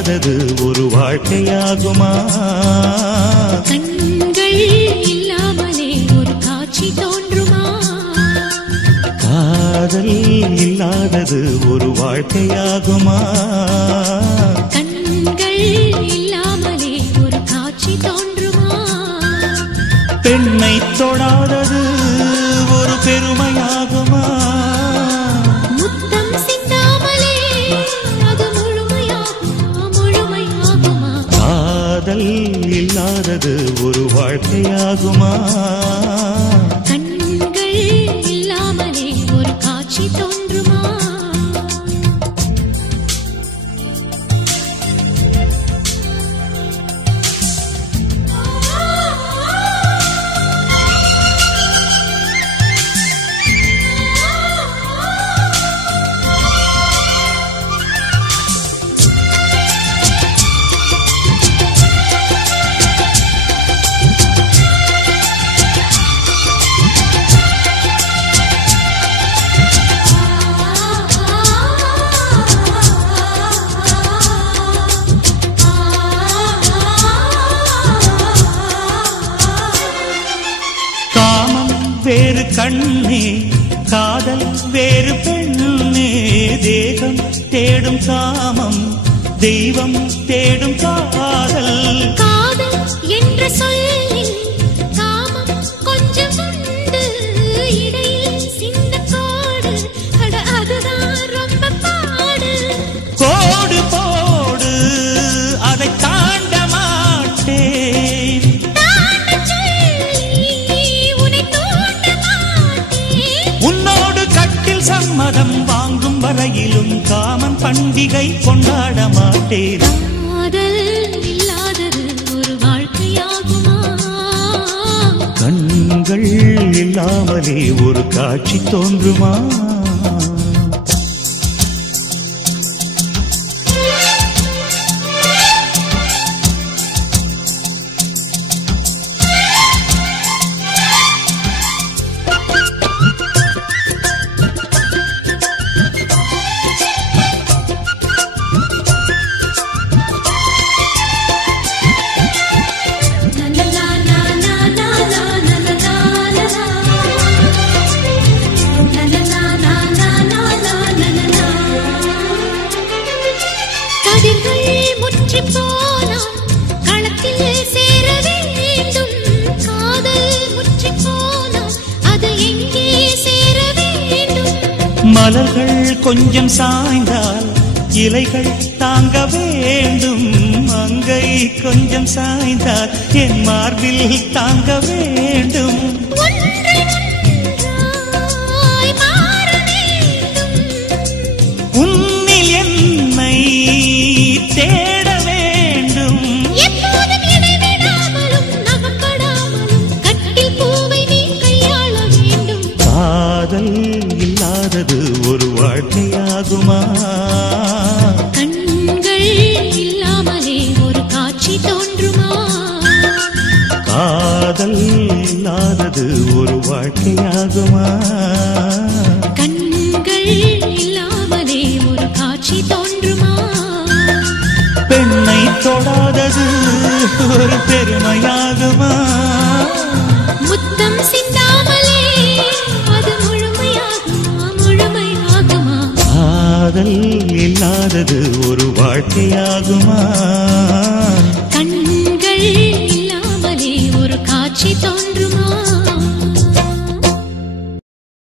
இல்லாதது ஒரு வாழ்க்கையாகுமா? கண்கள் இல்லாமலே ஒரு காட்சி தோன்றுமா? காதல் இல்லாதது ஒரு வாழ்க்கையாகுமா? கண்கள் இல்லாமலே ஒரு காட்சி தோன்றுமா? பெண்ணை தொடாதது ஒரு பெருமையாகுமா? முத்தம் சிந்தாமலே அது முழுமையாகுமா? முழுமையாகுமா? காதல் இல்லாதது ஒரு வாழ்க்கையாகுமா? கண்கள் இல்லாமலே ஒரு காட்சி தோன்றுமா? வேறு கண்ணே காதல் வேறு பெண்ணே, தேகம் தேடும் காமம் தெய்வம் தேடும் காதல். காதல் என்ற சொல்லில் காமம் கொஞ்சம் உண்டு, இடையில் சிந்த கோடு அட அதுதான் ரொம்ப பாடு. கோடு போடு அதை தாண்ட மாட்டேன், உன்னோடு கட்டில் சம்மதம் வாங்கும் வரையிலும் காமன் பண்டிகை கொண்டாட மாட்டேன். காதல் இல்லாதது ஒரு வாழ்க்கையாகுமா? கண்கள் இல்லாமலே ஒரு காட்சி தோன்றுமா? மலர்கள் கொஞ்சம் சாய்ந்தால் இலைகள் தாங்க வேண்டும், மங்கை கொஞ்சம் சாய்ந்தால் என் மார்பில் தாங்க வேண்டும். உன்னில் என்னை தேட வேண்டும், காதல் இல்லாதது ஒரு வாழ்க்கையாகுமா? கண்கள் இல்லாமலே ஒரு காட்சி தோன்றுமா? காதல் இல்லாதது ஒரு வாழ்க்கையாகுமா? கண்கள் இல்லாமலே ஒரு காட்சி தோன்றுமா? பெண்ணை தொடாதது ஒரு பெருமையாகுமா? முத்தம் சிந்தாமலே அது முழுமையாகுமா? முழுமையாகுமா? காதல் இல்லாதது ஒரு வாழ்க்கையாகுமா? கண்கள் இல்லாமலே ஒரு காட்சி தோன்றுமா?